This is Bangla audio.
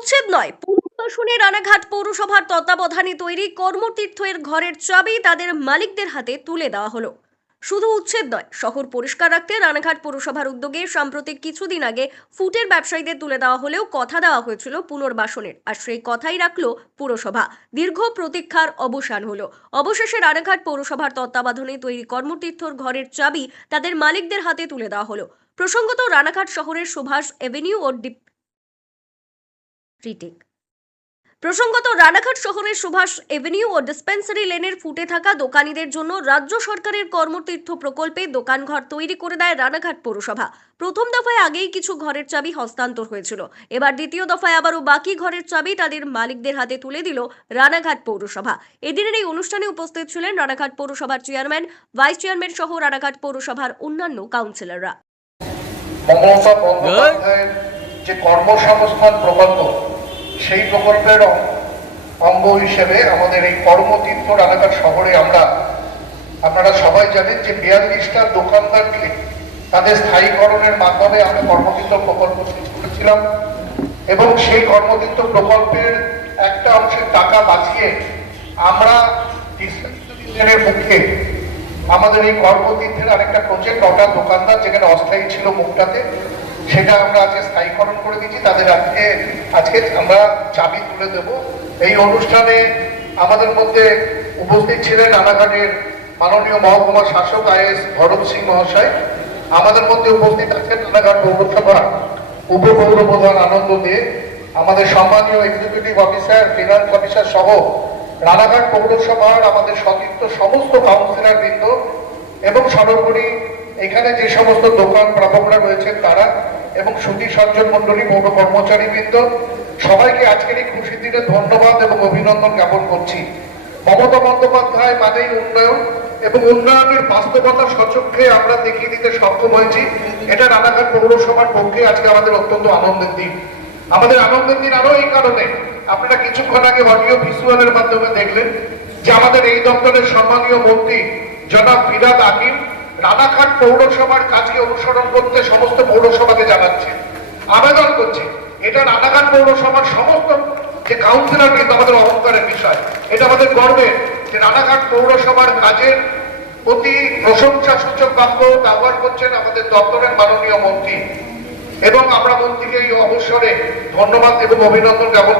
উচ্ছেদ নয়, পুনর্বাসনে রানাঘাট পৌরসভার তত্ত্বাবধানে তৈরি কর্মতীর্থের ঘরের চাবি তাদের মালিকদের হাতে তুলে দেওয়া হলো। শুধু উচ্ছেদ নয়, শহর পরিষ্কার রাখতে রানাঘাট পৌরসভার উদ্যোগে সাম্প্রতিক কিছুদিন আগে ফুটের ব্যবসায়ীদের তুলে দেওয়া হলেও কথা দেওয়া হয়েছিল পুনর্বাসনের, আর সেই কথাই রাখলো পুরসভা। দীর্ঘ প্রতীক্ষার অবসান হলো। অবশেষে রানাঘাট পৌরসভার তত্ত্বাবধানে তৈরি কর্মতীর্থর ঘরের চাবি তাদের মালিকদের হাতে তুলে দেওয়া হলো। প্রসঙ্গত, রানাঘাট শহরের সুভাষ এভিনিউ ও রানাঘাট শহরের সুভাষ এভিনিউ ও ডিসপেন্সারি লেনের ফুটে থাকা দোকানীদের জন্য রাজ্য সরকারের কর্মতীর্থ প্রকল্পে দোকানঘর তৈরি করে দেয় রানাঘাট পৌরসভা। প্রথম দফায় আগেই কিছু ঘরের চাবি হস্তান্তর হয়েছিল, এবার দ্বিতীয় দফায় আবারও বাকি ঘরের চাবি তাদের মালিকদের হাতে তুলে দিল রানাঘাট পৌরসভা। এদিনের এই অনুষ্ঠানে উপস্থিত ছিলেন রানাঘাট পৌরসভার চেয়ারম্যান, ভাইস চেয়ারম্যান সহ রানাঘাট পৌরসভার অন্যান্য কাউন্সিলররা। যে কর্মসংস্থান প্রকল্প, সেই প্রকল্পের অঙ্গ হিসেবে আমাদের এই কর্মতীর্থ রানাঘাট শহরে আপনারা সবাই জানেন যে 42টা দোকানদারকে তাদের স্থায়ীকরণের মাধ্যমে আমরা কর্মতীর্থ প্রকল্প শুরু করেছিলাম এবং সেই কর্মতীর্থ প্রকল্পের একটা অংশের টাকা বাঁচিয়ে আমরা ডিসপেন্সারির মুখে আমাদের এই কর্মতীর্থের আরেকটা প্রজেক্ট, ওটা দোকানদার যেখানে অস্থায়ী ছিল মুখটাতে, সেটা আমরা আজকে স্থায়ীকরণ করে দিচ্ছি। তাদের আজকে আমরা চাবি তুলে দেব। এই অনুষ্ঠানে আমাদের মধ্যে উপস্থিত ছিলেন রানাঘাটের মাননীয় মহকুমা শাসক আইএস ভরত সিং মহাশয়। আমাদের মধ্যে উপস্থিত আছেন রানাঘাট পৌরসভার উপপৌরপ্রধান আনন্দ দে, আমাদের সম্মানীয় এক্সিকিউটিভ অফিসার, ফিনান্স অফিসার সহ রানাঘাট পৌরসভার আমাদের সতীর্থ সমস্ত কাউন্সিলর বৃন্দ এবং সর্বোপরি এখানে যে সমস্ত দোকান প্রাপকরা রয়েছেন তারা এবং সুধী সজ্জন মন্ডলী, পৌর কর্মচারী বৃন্দ, সবাইকে আজকের এই খুশির দিনে ধন্যবাদ এবং অভিনন্দন জ্ঞাপন করছি। মমতা বন্দ্যোপাধ্যায় মানেই উন্নয়ন এবং উন্নয়নের বাস্তবতা সচক্ষে আমরা দেখিয়ে দিতে সক্ষম হয়েছি। এটা রানাঘাট পৌরসভার পক্ষে আজকে আমাদের অত্যন্ত আনন্দের দিন। আমাদের আনন্দের দিন আরো এই কারণে, আপনারা কিছুক্ষণ আগে অডিও ভিজুয়ালের মাধ্যমে দেখলেন যে আমাদের এই দপ্তরের সম্মানীয় মন্ত্রী জনাব ফিরহাদ হাকিম রানাঘাট পৌরসভার কাজকে অনুসরণ করতে সমস্ত পৌরসভাকে জানাচ্ছে, আবেদন করছে। এটা রানাঘাট পৌরসভার সমস্ত যে কাউন্সিলর কিন্তু আমাদের অহংকারের বিষয়, এটা আমাদের গর্বের যে রানাঘাট পৌরসভার কাজের প্রতি প্রশংসা সূচক বাক্য ব্যবহার করছেন আমাদের দপ্তরের মাননীয় মন্ত্রী এবং আমরা মন্ত্রীকে এই অবসরে ধন্যবাদ এবং অভিনন্দন জ্ঞাপন